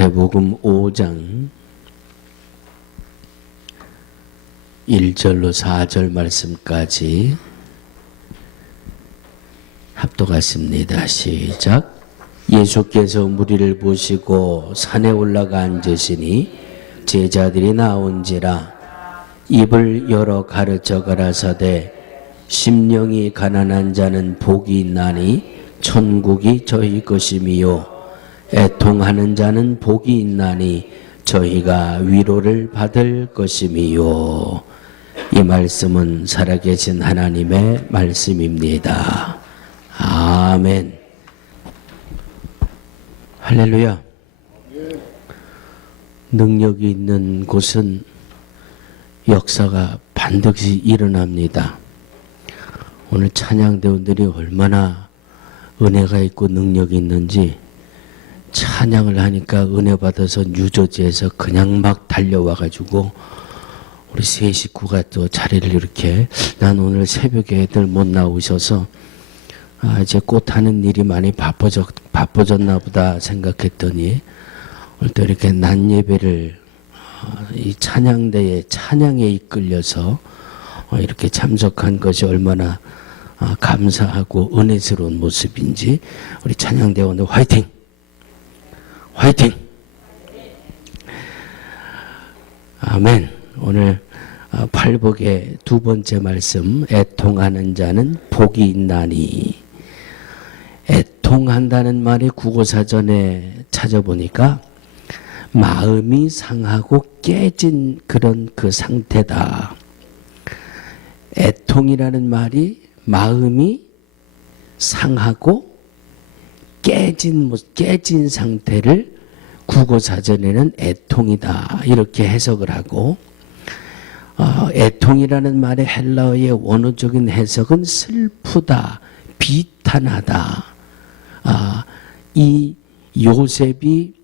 마태복음 5장 1절로 4절 말씀까지 합독하십니다. 시작. 예수께서 무리를 보시고 산에 올라가 앉으시니 제자들이 나온지라 입을 열어 가르쳐 가라사대 심령이 가난한 자는 복이 있나니 천국이 저희 것임이요 애통하는 자는 복이 있나니 저희가 위로를 받을 것임이요. 이 말씀은 살아계신 하나님의 말씀입니다. 아멘. 할렐루야. 능력이 있는 곳은 역사가 반드시 일어납니다. 오늘 찬양대원들이 얼마나 은혜가 있고 능력이 있는지 찬양을 하니까 은혜 받아서 뉴저지에서 그냥 막 달려와가지고 우리 세 식구가 또 자리를 이렇게, 난 오늘 새벽에 애들 못 나오셔서 이제 꽃 하는 일이 많이 바빠졌나 보다 생각했더니 오늘 또 이렇게 낮 예배를 이 찬양대에 찬양에 이끌려서 이렇게 참석한 것이 얼마나 감사하고 은혜스러운 모습인지 우리 찬양대원들 화이팅! 화이팅! 아멘. 오늘 팔복의 두 번째 말씀, 애통하는 자는 복이 있나니. 애통한다는 말이 국어사전에 찾아보니까 마음이 상하고 깨진 그런 그 상태다. 애통이라는 말이 마음이 상하고 깨진 상태를 국어사전에는 애통이다 이렇게 해석을 하고, 애통이라는 말의 헬라어의 원어적인 해석은 슬프다, 비탄하다. 이 요셉이,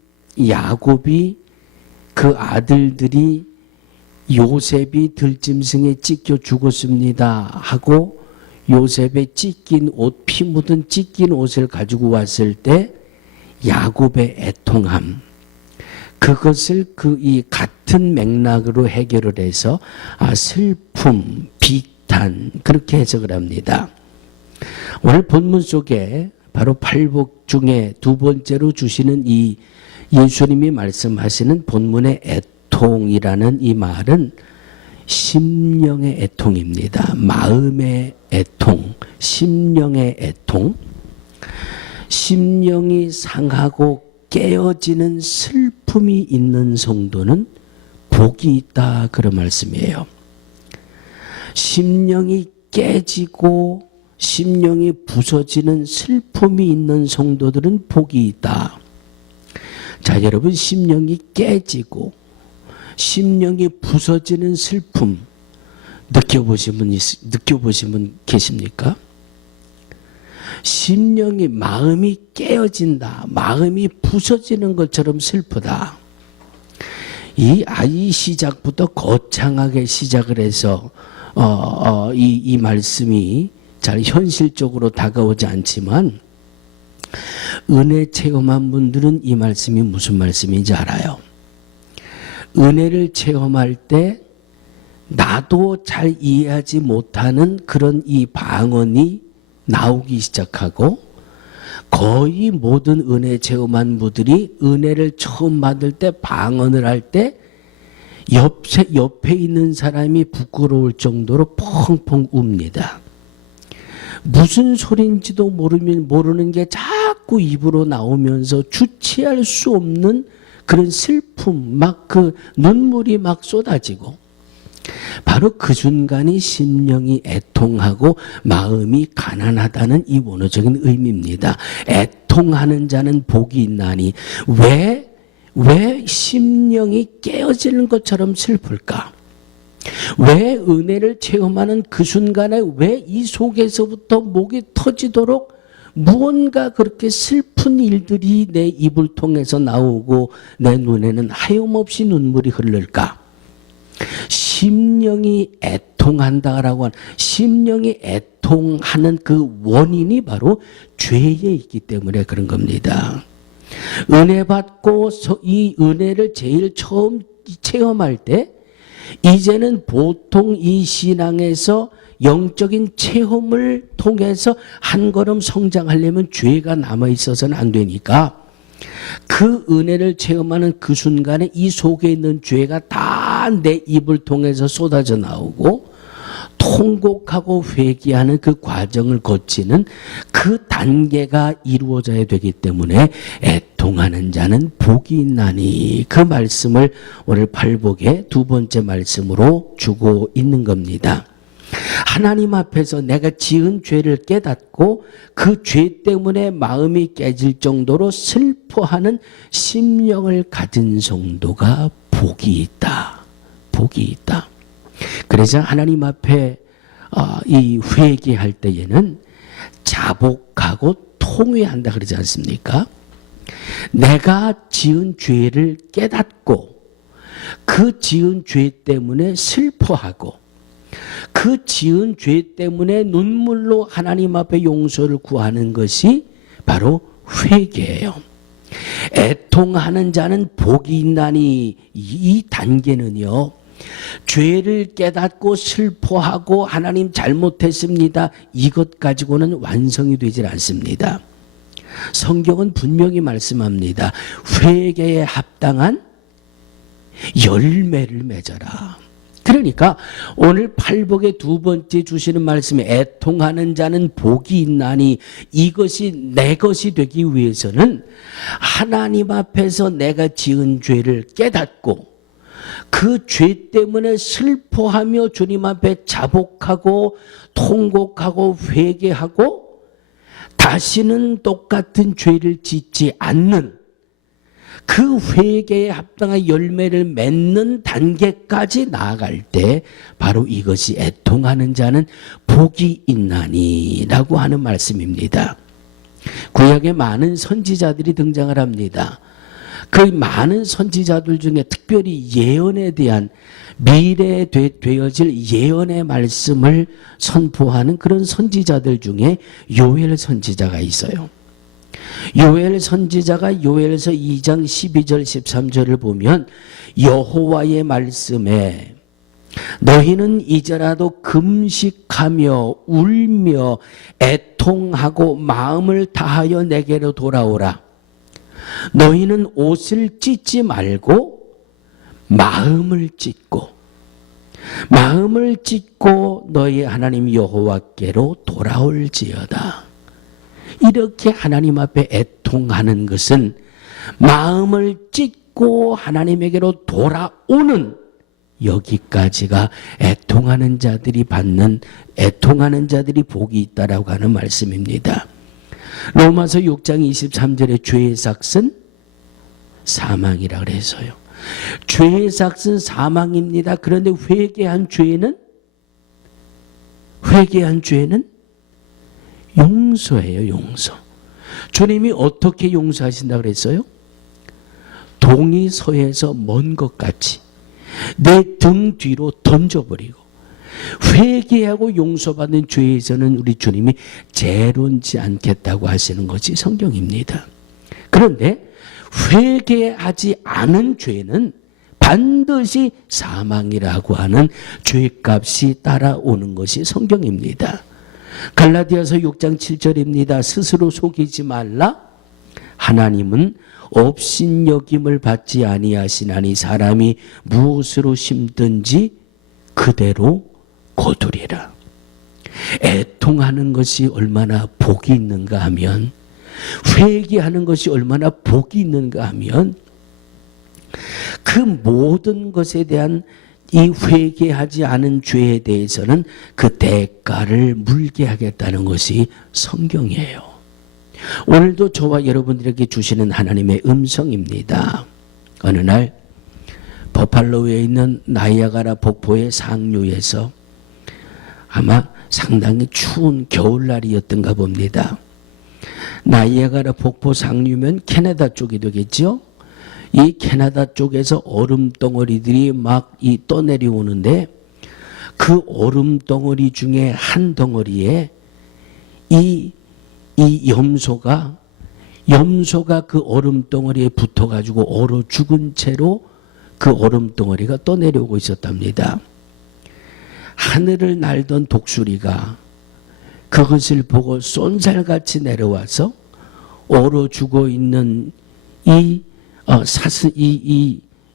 야곱이, 그 아들들이 요셉이 들짐승에 찢겨 죽었습니다 하고 요셉의 찢긴 옷, 피 묻은 찢긴 옷을 가지고 왔을 때 야곱의 애통함, 그것을 이 같은 맥락으로 해결을 해서 슬픔, 비탄, 그렇게 해석을 합니다. 오늘 본문 속에 바로 팔복 중에 두 번째로 주시는 이 예수님이 말씀하시는 본문의 애통이라는 이 말은 심령의 애통입니다. 마음의 애통, 심령의 애통, 심령이 상하고 깨어지는 슬픔이 있는 성도는 복이 있다, 그런 말씀이에요. 심령이 깨지고 심령이 부서지는 슬픔이 있는 성도들은 복이 있다. 자, 여러분, 심령이 깨지고 심령이 부서지는 슬픔 느껴보신 분 계십니까? 심령이, 마음이 깨어진다, 마음이 부서지는 것처럼 슬프다. 이 시작부터 거창하게 시작을 해서 이 말씀이 잘 현실적으로 다가오지 않지만 은혜 체험한 분들은 이 말씀이 무슨 말씀인지 알아요. 은혜를 체험할 때 나도 잘 이해하지 못하는 그런 이 방언이 나오기 시작하고, 거의 모든 은혜 체험한 분들이 은혜를 처음 받을 때 방언을 할 때 옆에 있는 사람이 부끄러울 정도로 펑펑 웁니다. 무슨 소리인지도 모르는 게 자꾸 입으로 나오면서 주체할 수 없는 그런 슬픔, 막 그 눈물이 막 쏟아지고, 바로 그 순간이 심령이 애통하고 마음이 가난하다는 이 원어적인 의미입니다. 애통하는 자는 복이 있나니. 왜 심령이 깨어지는 것처럼 슬플까? 왜 은혜를 체험하는 그 순간에 왜 이 속에서부터 목이 터지도록 무언가 그렇게 슬픈 일들이 내 입을 통해서 나오고 내 눈에는 하염없이 눈물이 흐를까? 심령이 애통한다라고 하는, 심령이 애통하는 그 원인이 바로 죄에 있기 때문에 그런 겁니다. 은혜 받고 이 은혜를 제일 처음 체험할 때 이제는 보통 이 신앙에서 영적인 체험을 통해서 한 걸음 성장하려면 죄가 남아 있어서는 안 되니까 그 은혜를 체험하는 그 순간에 이 속에 있는 죄가 다 내 입을 통해서 쏟아져 나오고 통곡하고 회개하는 그 과정을 거치는 그 단계가 이루어져야 되기 때문에 애통하는 자는 복이 있나니, 그 말씀을 오늘 팔복의 두 번째 말씀으로 주고 있는 겁니다. 하나님 앞에서 내가 지은 죄를 깨닫고 그 죄 때문에 마음이 깨질 정도로 슬퍼하는 심령을 가진 성도가 복이 있다. 복이 있다. 그래서 하나님 앞에 이 회개할 때에는 자복하고 통회한다 그러지 않습니까? 내가 지은 죄를 깨닫고 그 지은 죄 때문에 슬퍼하고 그 지은 죄 때문에 눈물로 하나님 앞에 용서를 구하는 것이 바로 회개예요. 애통하는 자는 복이 있나니, 이 단계는요, 죄를 깨닫고 슬퍼하고 하나님 잘못했습니다, 이것 가지고는 완성이 되질 않습니다. 성경은 분명히 말씀합니다. 회개에 합당한 열매를 맺어라. 그러니까 오늘 팔복의 두 번째 주시는 말씀에 애통하는 자는 복이 있나니, 이것이 내 것이 되기 위해서는 하나님 앞에서 내가 지은 죄를 깨닫고 그 죄 때문에 슬퍼하며 주님 앞에 자복하고 통곡하고 회개하고 다시는 똑같은 죄를 짓지 않는 그 회개에 합당한 열매를 맺는 단계까지 나아갈 때 바로 이것이 애통하는 자는 복이 있나니 라고 하는 말씀입니다. 구약에 많은 선지자들이 등장을 합니다. 그 많은 선지자들 중에 특별히 예언에 대한, 미래에 되어질 예언의 말씀을 선포하는 그런 선지자들 중에 요엘 선지자가 있어요. 요엘 선지자가 요엘서 2장 12절 13절을 보면 여호와의 말씀에 너희는 이제라도 금식하며 울며 애통하고 마음을 다하여 내게로 돌아오라. 너희는 옷을 찢지 말고 마음을 찢고 너희 하나님 여호와께로 돌아올지어다. 이렇게 하나님 앞에 애통하는 것은 마음을 찢고 하나님에게로 돌아오는, 여기까지가 애통하는 자들이 받는, 애통하는 자들이 복이 있다라고 하는 말씀입니다. 로마서 6장 23절에 죄의 삭은 사망이라 그래서요. 죄의 삭은 사망입니다. 그런데 회개한 죄는 용서예요. 용서. 주님이 어떻게 용서하신다고 그랬어요? 동이 서에서 먼 것 같이 내 등 뒤로 던져버리고, 회개하고 용서받는 죄에서는 우리 주님이 재론지 않겠다고 하시는 것이 성경입니다. 그런데 회개하지 않은 죄는 반드시 사망이라고 하는 죄값이 따라오는 것이 성경입니다. 갈라디아서 6장 7절입니다. 스스로 속이지 말라. 하나님은 업신여김을 받지 아니하시나니 사람이 무엇으로 심든지 그대로 거두리라. 애통하는 것이 얼마나 복이 있는가 하면, 회개하는 것이 얼마나 복이 있는가 하면, 그 모든 것에 대한 이 회개하지 않은 죄에 대해서는 그 대가를 물게 하겠다는 것이 성경이에요. 오늘도 저와 여러분들에게 주시는 하나님의 음성입니다. 어느 날 버팔로에 있는 나이아가라 폭포의 상류에서 아마 상당히 추운 겨울날이었던가 봅니다. 나이아가라 폭포 상류면 캐나다 쪽이 되겠죠. 이 캐나다 쪽에서 얼음 덩어리들이 막 떠내려오는데, 그 얼음 덩어리 중에 한 덩어리에 이 염소가 염소가 그 얼음덩어리에 붙어가지고 얼어 죽은 채로 그 얼음덩어리가 떠내려오고 있었답니다. 하늘을 날던 독수리가 그것을 보고 쏜살같이 내려와서 얼어 죽어 있는 이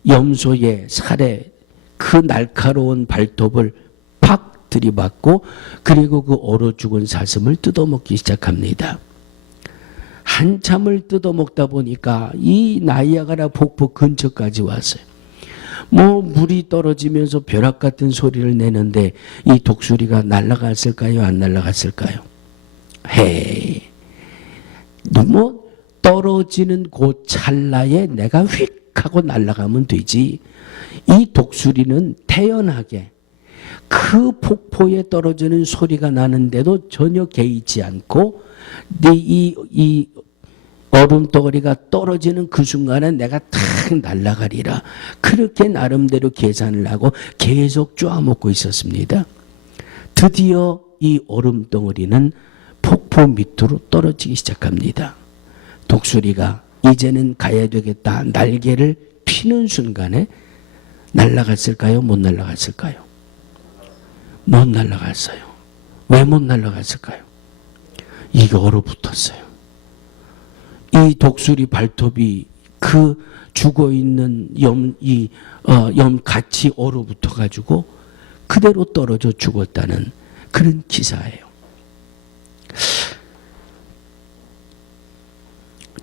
염소의 살에 그 날카로운 발톱을 팍 들이받고 그리고 그 얼어 죽은 사슴을 뜯어먹기 시작합니다. 한참을 뜯어먹다 보니까 이 나이아가라 폭포 근처까지 왔어요. 물이 떨어지면서 벼락 같은 소리를 내는데 이 독수리가 날아갔을까요? 안 날아갔을까요? 헤이, 떨어지는 그 찰나에 내가 휙 하고 날아가면 되지. 이 독수리는 태연하게 그 폭포에 떨어지는 소리가 나는데도 전혀 개의치 않고 이 얼음덩어리가 떨어지는 그 순간에 내가 탁 날아가리라. 그렇게 나름대로 계산을 하고 계속 쪼아먹고 있었습니다. 드디어 이 얼음덩어리는 폭포 밑으로 떨어지기 시작합니다. 독수리가 이제는 가야 되겠다 날개를 피는 순간에 날아갔을까요? 못 날아갔을까요? 못 날아갔어요. 왜 못 날아갔을까요? 이게 얼어붙었어요. 이 독수리 발톱이 그 죽어있는 염 같이 얼어붙어가지고 그대로 떨어져 죽었다는 그런 기사예요.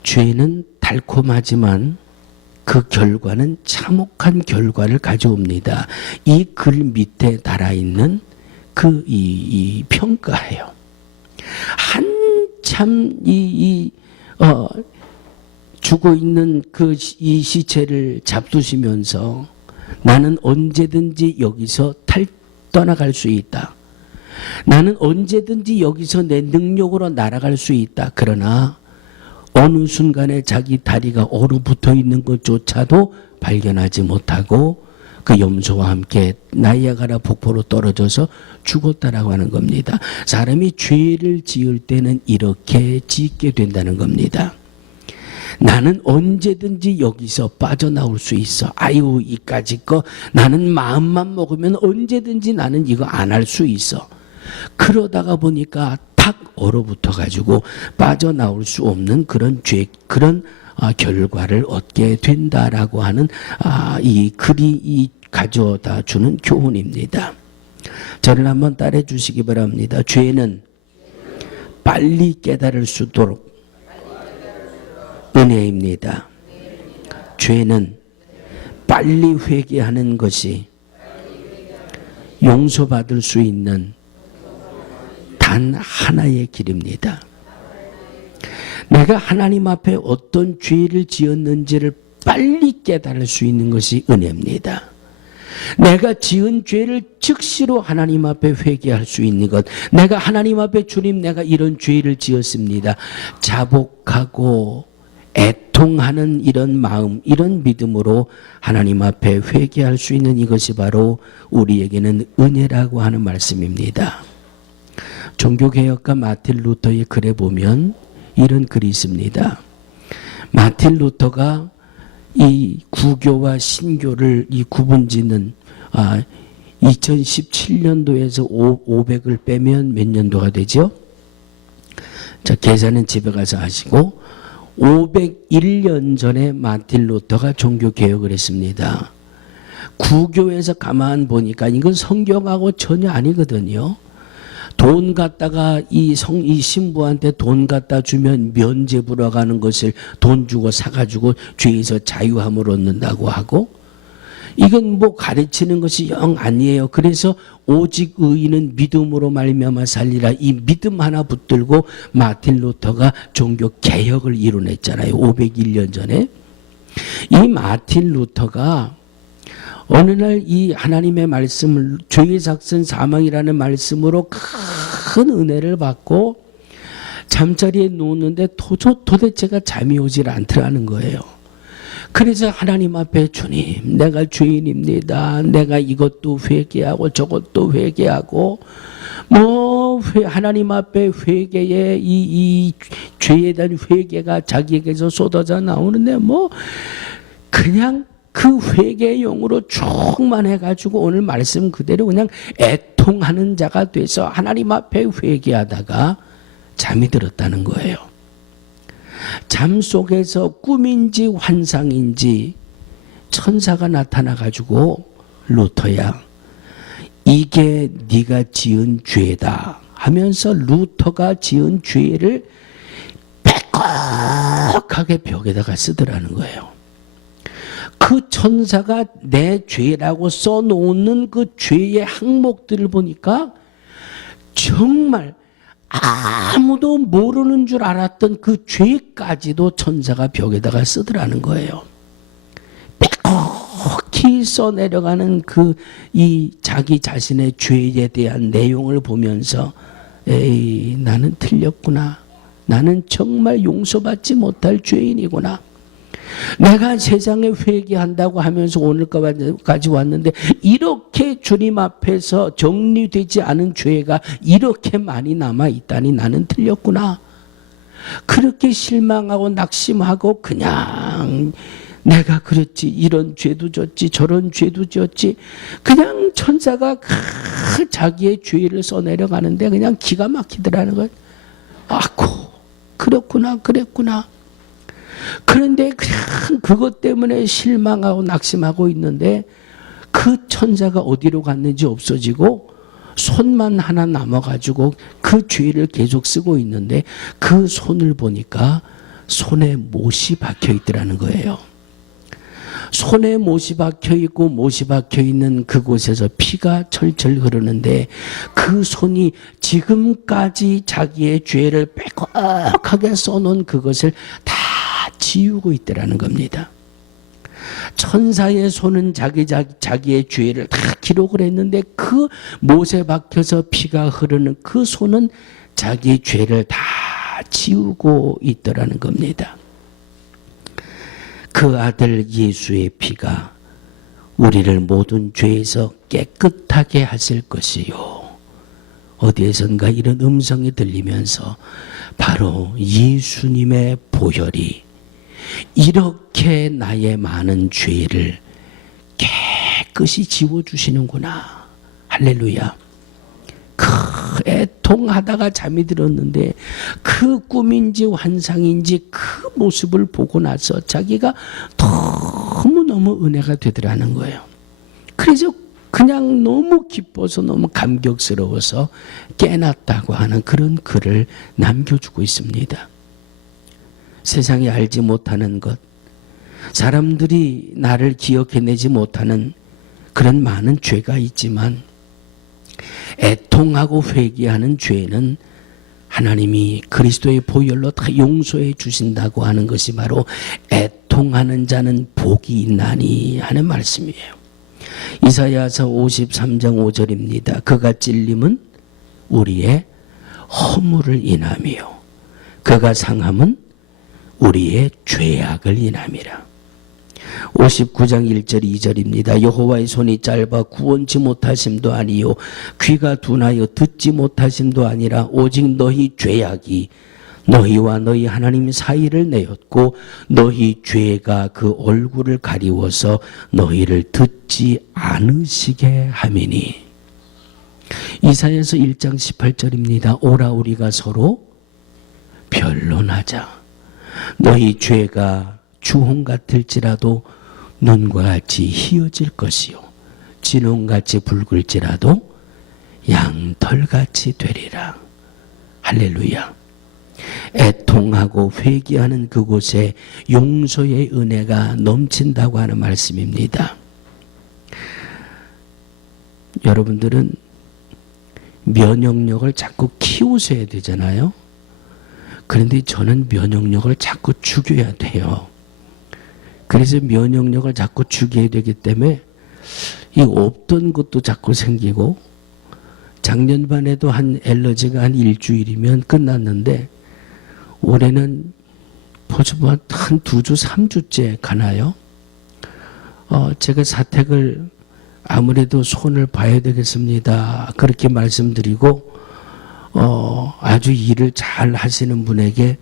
죄는 달콤하지만 그 결과는 참혹한 결과를 가져옵니다. 이 글 밑에 달아있는 이 평가예요. 한참 죽어있는 이 시체를 잡수시면서 나는 언제든지 여기서 떠나갈 수 있다. 나는 언제든지 여기서 내 능력으로 날아갈 수 있다. 그러나 어느 순간에 자기 다리가 얼어붙어 있는 것조차도 발견하지 못하고 그 염소와 함께 나이아가라 폭포로 떨어져서 죽었다라고 하는 겁니다. 사람이 죄를 지을 때는 이렇게 짓게 된다는 겁니다. 나는 언제든지 여기서 빠져나올 수 있어. 아유, 이까짓 거 나는 마음만 먹으면 언제든지 나는 이거 안 할 수 있어. 그러다가 보니까 탁 얼어붙어 가지고 빠져나올 수 없는 그런 결과를 얻게 된다라고 하는 이 글이 가져다 주는 교훈입니다. 저를 한번 따라해 주시기 바랍니다. 죄는 빨리 깨달을 수 있도록 은혜입니다. 죄는 빨리 회개하는 것이 용서받을 수 있는 단 하나의 길입니다. 내가 하나님 앞에 어떤 죄를 지었는지를 빨리 깨달을 수 있는 것이 은혜입니다. 내가 지은 죄를 즉시로 하나님 앞에 회개할 수 있는 것. 내가 하나님 앞에 주님 내가 이런 죄를 지었습니다. 자복하고 애통하는 이런 마음, 이런 믿음으로 하나님 앞에 회개할 수 있는 이것이 바로 우리에게는 은혜라고 하는 말씀입니다. 종교개혁가 마틴 루터의 글에 보면 이런 글이 있습니다. 마틴 루터가 이 구교와 신교를 구분짓는 2017년도에서 500을 빼면 몇 년도가 되죠? 자, 계산은 집에 가서 하시고 501년 전에 마틴 루터가 종교개혁을 했습니다. 구교에서 가만 보니까 이건 성경하고 전혀 아니거든요. 돈 갖다가 이 신부한테 돈 갖다 주면 면죄부라고 하는 것을 돈 주고 사가지고 죄에서 자유함을 얻는다고 하고, 이건 가르치는 것이 영 아니에요. 그래서 오직 의인은 믿음으로 말미암아 살리라, 이 믿음 하나 붙들고 마틴 루터가 종교 개혁을 이뤄냈잖아요. 501년 전에. 이 마틴 루터가 어느 날 이 하나님의 말씀을, 죄의 삭슨 사망이라는 말씀으로 큰 은혜를 받고 잠자리에 누웠는데 도대체가 잠이 오질 않더라는 거예요. 그래서 하나님 앞에 주님, 내가 죄인입니다. 내가 이것도 회개하고 저것도 회개하고 하나님 앞에 회개의 이 죄에 대한 회개가 자기에게서 쏟아져 나오는데 뭐 그냥 그 회개의 영으로 충만해가지고 오늘 말씀 그대로 그냥 애통하는 자가 돼서 하나님 앞에 회개하다가 잠이 들었다는 거예요. 잠 속에서 꿈인지 환상인지 천사가 나타나가지고 루터야 이게 네가 지은 죄다 하면서 루터가 지은 죄를 빼곡하게 벽에다가 쓰더라는 거예요. 그 천사가 내 죄라고 써놓는 그 죄의 항목들을 보니까 정말 아무도 모르는 줄 알았던 그 죄까지도 천사가 벽에다가 쓰더라는 거예요. 빼곡히 써내려가는 이 자기 자신의 죄에 대한 내용을 보면서 에이 나는 틀렸구나. 나는 정말 용서받지 못할 죄인이구나. 내가 세상에 회개한다고 하면서 오늘까지 왔는데 이렇게 주님 앞에서 정리되지 않은 죄가 이렇게 많이 남아있다니 나는 틀렸구나. 그렇게 실망하고 낙심하고 그냥 내가 그랬지 이런 죄도 졌지 저런 죄도 졌지 그냥 천사가 자기의 죄를 써내려가는데 그냥 기가 막히더라는 거예요. 아고 그렇구나 그랬구나. 그런데 그냥 그것 때문에 실망하고 낙심하고 있는데 그 천사가 어디로 갔는지 없어지고 손만 하나 남아가지고 그 죄를 계속 쓰고 있는데 그 손을 보니까 손에 못이 박혀 있더라는 거예요. 손에 못이 박혀 있고 못이 박혀 있는 그곳에서 피가 철철 흐르는데 그 손이 지금까지 자기의 죄를 빼곡하게 써놓은 그것을 다 지우고 있더라는 겁니다. 천사의 손은 자기의 죄를 다 기록을 했는데 그 못에 박혀서 피가 흐르는 그 손은 자기의 죄를 다 지우고 있더라는 겁니다. 그 아들 예수의 피가 우리를 모든 죄에서 깨끗하게 하실 것이요. 어디에선가 이런 음성이 들리면서 바로 예수님의 보혈이 이렇게 나의 많은 죄를 깨끗이 지워주시는구나. 할렐루야. 애통하다가 잠이 들었는데 그 꿈인지 환상인지 그 모습을 보고 나서 자기가 너무너무 은혜가 되더라는 거예요. 그래서 그냥 너무 기뻐서 너무 감격스러워서 깨났다고 하는 그런 글을 남겨주고 있습니다. 세상이 알지 못하는 것, 사람들이 나를 기억해내지 못하는 그런 많은 죄가 있지만 애통하고 회개하는 죄는 하나님이 그리스도의 보혈로 다 용서해 주신다고 하는 것이 바로 애통하는 자는 복이 있나니 하는 말씀이에요. 이사야서 53장 5절입니다. 그가 찔림은 우리의 허물을 인하며 그가 상함은 우리의 죄악을 인함이라. 59장 1절 2절입니다. 여호와의 손이 짧아 구원치 못하심도 아니요 귀가 둔하여 듣지 못하심도 아니라 오직 너희 죄악이 너희와 너희 하나님 사이를 내었고 너희 죄가 그 얼굴을 가리워서 너희를 듣지 않으시게 함이니. 이사야서 1장 18절입니다. 오라 우리가 서로 변론하자. 너희 죄가 주홍 같을지라도 눈과 같이 희어질 것이요 진홍같이 붉을지라도 양털같이 되리라. 할렐루야. 애통하고 회개하는 그곳에 용서의 은혜가 넘친다고 하는 말씀입니다. 여러분들은 면역력을 자꾸 키우셔야 되잖아요. 그런데 저는 면역력을 자꾸 죽여야 돼요. 그래서 면역력을 자꾸 죽여야 되기 때문에 이 없던 것도 자꾸 생기고 작년 반에도 한 알러지가 한 일주일이면 끝났는데 올해는 벌써 한 2주, 3주째 가나요? 제가 사택을 아무래도 손을 봐야 되겠습니다. 그렇게 말씀드리고 아주 일을 잘 하시는 분에게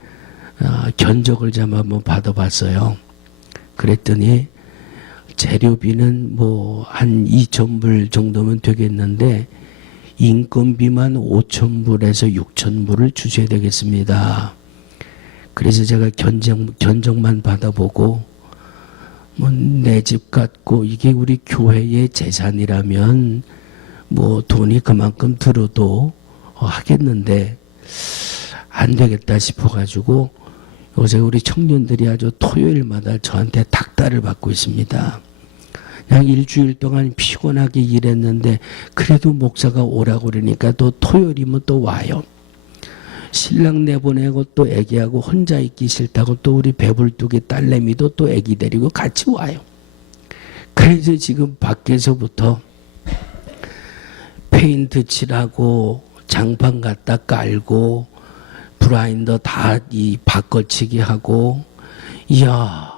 견적을 좀 한번 받아봤어요. 그랬더니 재료비는 뭐 한 2,000불 정도면 되겠는데 인건비만 5,000불에서 6,000불을 주셔야 되겠습니다. 그래서 제가 견적만 받아보고 뭐 내 집 같고 이게 우리 교회의 재산이라면 뭐 돈이 그만큼 들어도 하겠는데 안 되겠다 싶어가지고 요새 우리 청년들이 아주 토요일마다 저한테 닥달을 받고 있습니다. 그냥 일주일 동안 피곤하게 일했는데 그래도 목사가 오라고 그러니까 또 토요일이면 또 와요. 신랑 내보내고 또 애기하고 혼자 있기 싫다고 또 우리 배불뚝이 딸내미도 또 애기 데리고 같이 와요. 그래서 지금 밖에서부터 페인트 칠하고 장판 갖다 깔고 브라인더 다 이 바꿔치기 하고, 이야,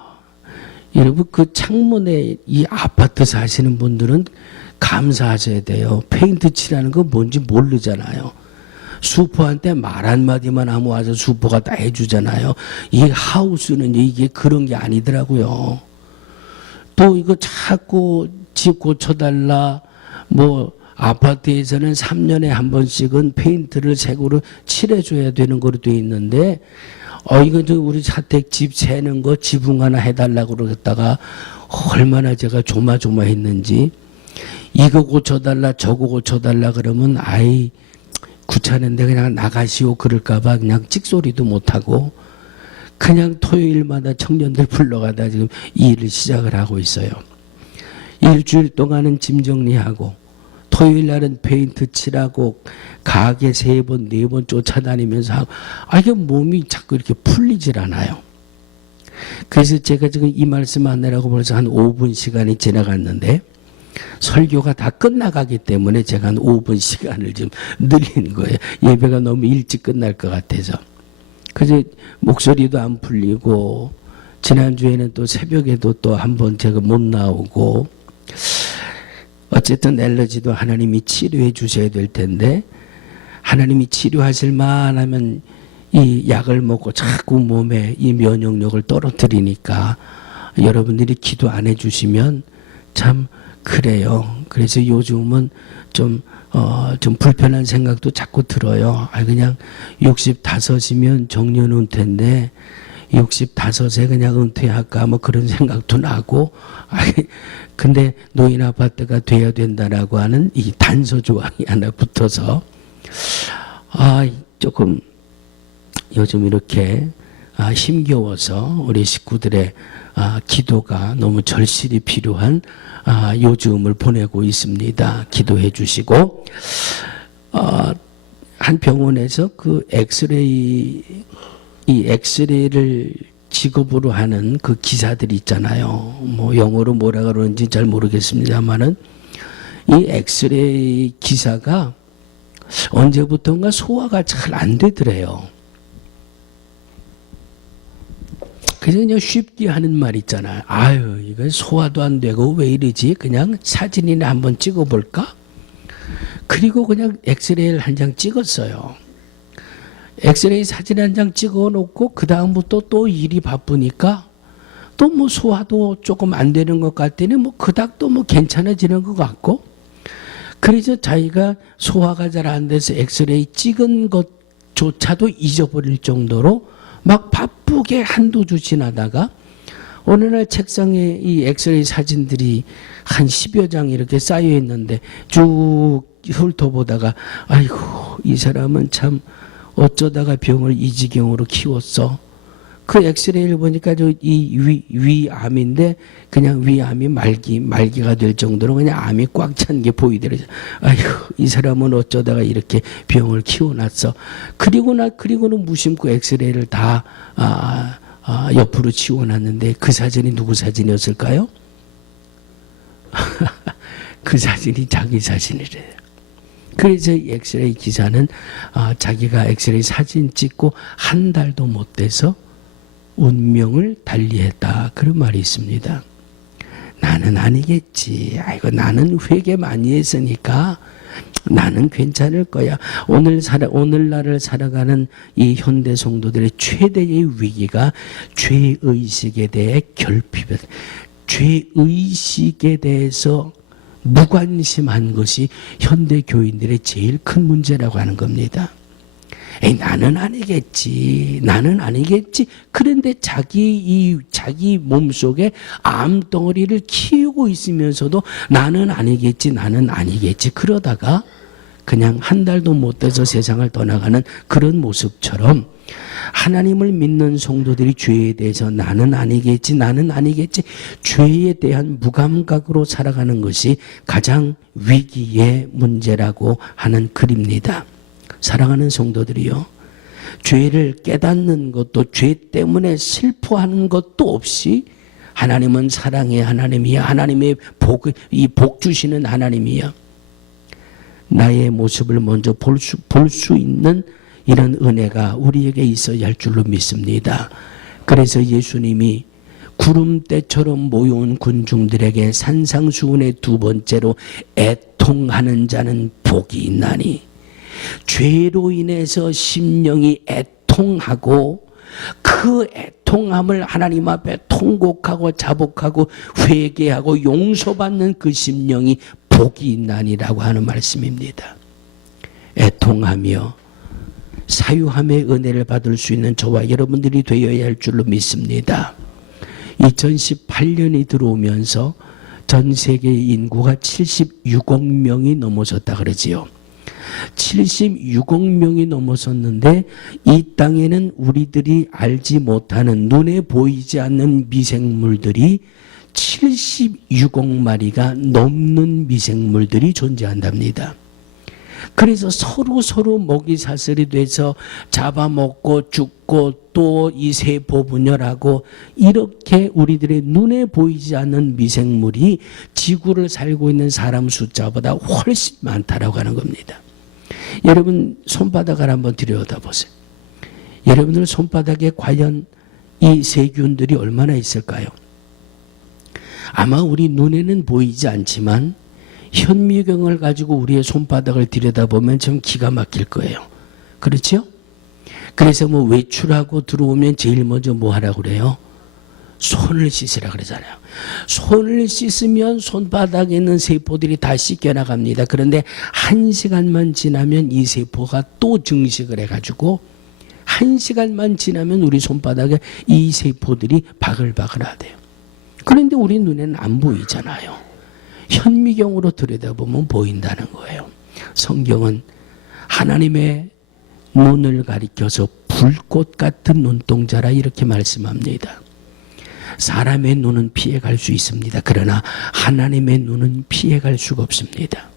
여러분 그 창문에 이 아파트 사시는 분들은 감사하셔야 돼요. 페인트 칠하는 거 뭔지 모르잖아요. 수포한테 말 한마디만 하면 와서 수포가 다 해주잖아요. 이 하우스는 이게 그런 게 아니더라고요. 또 이거 자꾸 집 고쳐달라, 뭐 아파트에서는 3년에 한 번씩은 페인트를 색으로 칠해줘야 되는 거로 돼 있는데, 이거 저 우리 자택 집 새는 거 지붕 하나 해달라고 그러다가 얼마나 제가 조마조마했는지, 이거 고쳐달라 저거 고쳐달라 그러면 아이 귀찮은데 그냥 나가시오 그럴까봐 그냥 찍소리도 못하고 그냥 토요일마다 청년들 불러가다 지금 이 일을 시작을 하고 있어요. 일주일 동안은 짐 정리하고 토요일 날은 페인트 칠하고 가게 3번 4번 쫓아다니면서 하고, 이게 몸이 자꾸 이렇게 풀리질 않아요. 그래서 제가 지금 이 말씀 하느라고 벌써 한 5분 시간이 지나갔는데 설교가 다 끝나가기 때문에 제가 한 5분 시간을 좀 늘리는 거예요. 예배가 너무 일찍 끝날 것 같아서. 그래서 목소리도 안 풀리고 지난주에는 또 새벽에도 또 한 번 제가 못 나오고, 어쨌든 엘러지도 하나님이 치료해 주셔야 될 텐데 하나님이 치료하실 만하면 이 약을 먹고 자꾸 몸에 이 면역력을 떨어뜨리니까 여러분들이 기도 안 해주시면 참 그래요. 그래서 요즘은 좀 불편한 생각도 자꾸 들어요. 그냥 65이면 정년 은퇴인데 65에 그냥 은퇴할까 뭐 그런 생각도 나고, 근데 노인 아파트가 돼야 된다라고 하는 이 단서 조항이 하나 붙어서 조금 요즘 이렇게 힘겨워서 우리 식구들의 기도가 너무 절실히 필요한 요즘을 보내고 있습니다. 기도해 주시고, 한 병원에서 그 엑스레이를 직업으로 하는 그 기사들이 있잖아요. 뭐 영어로 뭐라 그러는지 잘 모르겠습니다만은 이 엑스레이 기사가 언제부턴가 소화가 잘 안 되더래요. 그래서 그냥 쉽게 하는 말 있잖아요. 이거 소화도 안 되고 왜 이러지? 그냥 사진이나 한번 찍어볼까? 그리고 그냥 엑스레이를 한 장 찍었어요. 엑스레이 사진 한 장 찍어 놓고 그 다음부터 또 일이 바쁘니까 또 뭐 소화도 조금 안 되는 것 같더니 뭐 그닥 또 뭐 괜찮아지는 것 같고, 그래서 자기가 소화가 잘 안 돼서 엑스레이 찍은 것조차도 잊어버릴 정도로 막 바쁘게 한두 주 지나다가 어느 날 책상에 이 엑스레이 사진들이 한 10여 장 이렇게 쌓여 있는데 쭉 훑어보다가 아이고 이 사람은 참 어쩌다가 병을 이 지경으로 키웠어. 그 엑스레이를 보니까 이 위암인데 그냥 위암이 말기가 될 정도로 그냥 암이 꽉 찬 게 보이더래요. 아이고 이 사람은 어쩌다가 이렇게 병을 키워놨어. 그리고는 무심코 엑스레이를 다 옆으로 치워놨는데 그 사진이 누구 사진이었을까요? 그 사진이 자기 사진이래요. 그래서 이 엑스레이 기사는 자기가 엑스레이 사진 찍고 한 달도 못 돼서 운명을 달리했다, 그런 말이 있습니다. 나는 아니겠지. 나는 회개 많이 했으니까 나는 괜찮을 거야. 오늘날을 살아가는 이 현대 성도들의 최대의 위기가 죄의식에 대해 결핍, 죄의식에 대해서 무관심한 것이 현대 교인들의 제일 큰 문제라고 하는 겁니다. 나는 아니겠지. 그런데 자기 몸속에 암덩어리를 키우고 있으면서도 나는 아니겠지. 그러다가 그냥 한 달도 못 돼서 세상을 떠나가는 그런 모습처럼 하나님을 믿는 성도들이 죄에 대해서 나는 아니겠지. 죄에 대한 무감각으로 살아가는 것이 가장 위기의 문제라고 하는 글입니다. 사랑하는 성도들이요, 죄를 깨닫는 것도, 죄 때문에 슬퍼하는 것도 없이 하나님은 사랑의 하나님이야. 하나님의 복 주시는 하나님이야. 나의 모습을 먼저 볼 수 있는 이런 은혜가 우리에게 있어야 할 줄로 믿습니다. 그래서 예수님이 구름대처럼 모여온 군중들에게 산상수훈의 두 번째로 애통하는 자는 복이 있나니, 죄로 인해서 심령이 애통하고 그 애통함을 하나님 앞에 통곡하고 자복하고 회개하고 용서받는 그 심령이 복이 있나니라고 하는 말씀입니다. 애통하며 사유함의 은혜를 받을 수 있는 저와 여러분들이 되어야 할 줄로 믿습니다. 2018년이 들어오면서 전 세계 인구가 76억 명이 넘어섰다 그러지요. 76억 명이 넘어섰는데 이 땅에는 우리들이 알지 못하는, 눈에 보이지 않는 미생물들이 76억 마리가 넘는 미생물들이 존재한답니다. 그래서 서로 먹이 사슬이 돼서 잡아먹고 죽고 또 이 세포 분열하고, 이렇게 우리들의 눈에 보이지 않는 미생물이 지구를 살고 있는 사람 숫자보다 훨씬 많다라고 하는 겁니다. 여러분 손바닥을 한번 들여다보세요. 여러분들 손바닥에 과연 이 세균들이 얼마나 있을까요? 아마 우리 눈에는 보이지 않지만 현미경을 가지고 우리의 손바닥을 들여다보면 좀 기가 막힐 거예요. 그렇죠? 그래서 외출하고 들어오면 제일 먼저 뭐 하라고 그래요? 손을 씻으라 그러잖아요. 손을 씻으면 손바닥에 있는 세포들이 다 씻겨나갑니다. 그런데 1시간만 지나면 이 세포가 또 증식을 해가지고 1시간만 지나면 우리 손바닥에 이 세포들이 바글바글하대요. 그런데 우리 눈에는 안 보이잖아요. 현미경으로 들여다보면 보인다는 거예요. 성경은 하나님의 눈을 가리켜서 불꽃 같은 눈동자라 이렇게 말씀합니다. 사람의 눈은 피해갈 수 있습니다. 그러나 하나님의 눈은 피해갈 수가 없습니다.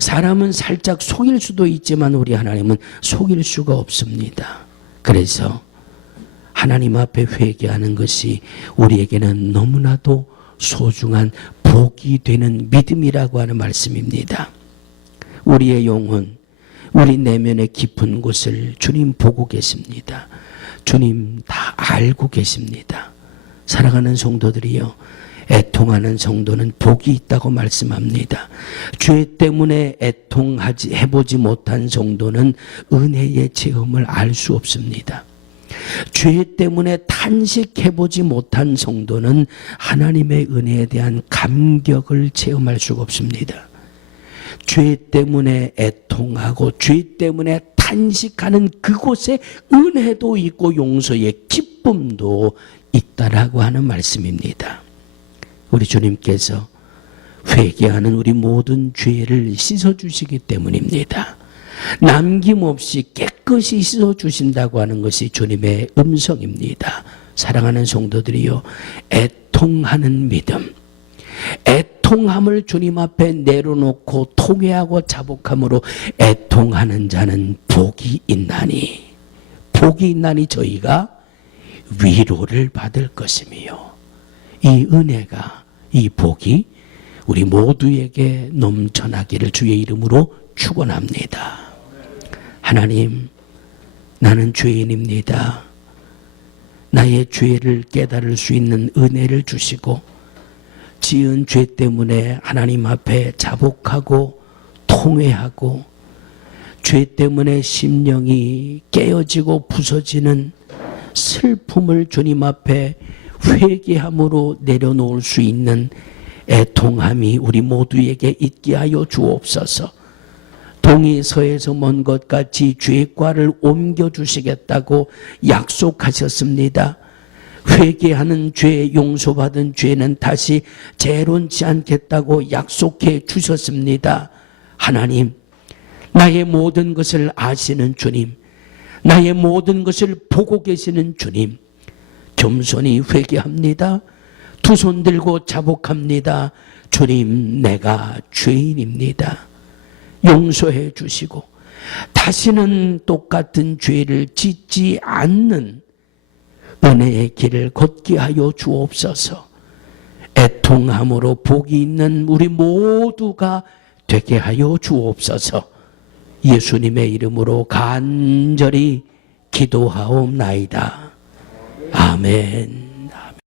사람은 살짝 속일 수도 있지만 우리 하나님은 속일 수가 없습니다. 그래서 하나님 앞에 회개하는 것이 우리에게는 너무나도 소중한 복이 되는 믿음이라고 하는 말씀입니다. 우리의 영혼, 우리 내면의 깊은 곳을 주님 보고 계십니다. 주님 다 알고 계십니다. 사랑하는 성도들이요, 애통하는 성도는 복이 있다고 말씀합니다. 죄 때문에 해보지 못한 성도는 은혜의 체험을 알 수 없습니다. 죄 때문에 탄식해보지 못한 성도는 하나님의 은혜에 대한 감격을 체험할 수가 없습니다. 죄 때문에 애통하고 죄 때문에 탄식하는 그곳에 은혜도 있고 용서의 기쁨도 있다라고 하는 말씀입니다. 우리 주님께서 회개하는 우리 모든 죄를 씻어주시기 때문입니다. 남김없이 깨끗이 씻어주신다고 하는 것이 주님의 음성입니다. 사랑하는 성도들이요, 애통하는 믿음, 애통함을 주님 앞에 내려놓고 통회하고 자복함으로 애통하는 자는 복이 있나니, 저희가 위로를 받을 것이며, 이 은혜가, 이 복이 우리 모두에게 넘쳐나기를 주의 이름으로 축원합니다. 하나님, 나는 죄인입니다. 나의 죄를 깨달을 수 있는 은혜를 주시고 지은 죄 때문에 하나님 앞에 자복하고 통회하고 죄 때문에 심령이 깨어지고 부서지는 슬픔을 주님 앞에 회개함으로 내려놓을 수 있는 애통함이 우리 모두에게 있게 하여 주옵소서. 동이 서에서 먼 것 같이 죄과를 옮겨주시겠다고 약속하셨습니다. 회개하는 죄, 용서받은 죄는 다시 재론치 않겠다고 약속해 주셨습니다. 하나님, 나의 모든 것을 아시는 주님, 나의 모든 것을 보고 계시는 주님, 겸손히 회개합니다. 두 손 들고 자복합니다. 주님, 내가 죄인입니다. 용서해 주시고 다시는 똑같은 죄를 짓지 않는 은혜의 길을 걷게 하여 주옵소서. 애통함으로 복이 있는 우리 모두가 되게 하여 주옵소서. 예수님의 이름으로 간절히 기도하옵나이다. 아멘.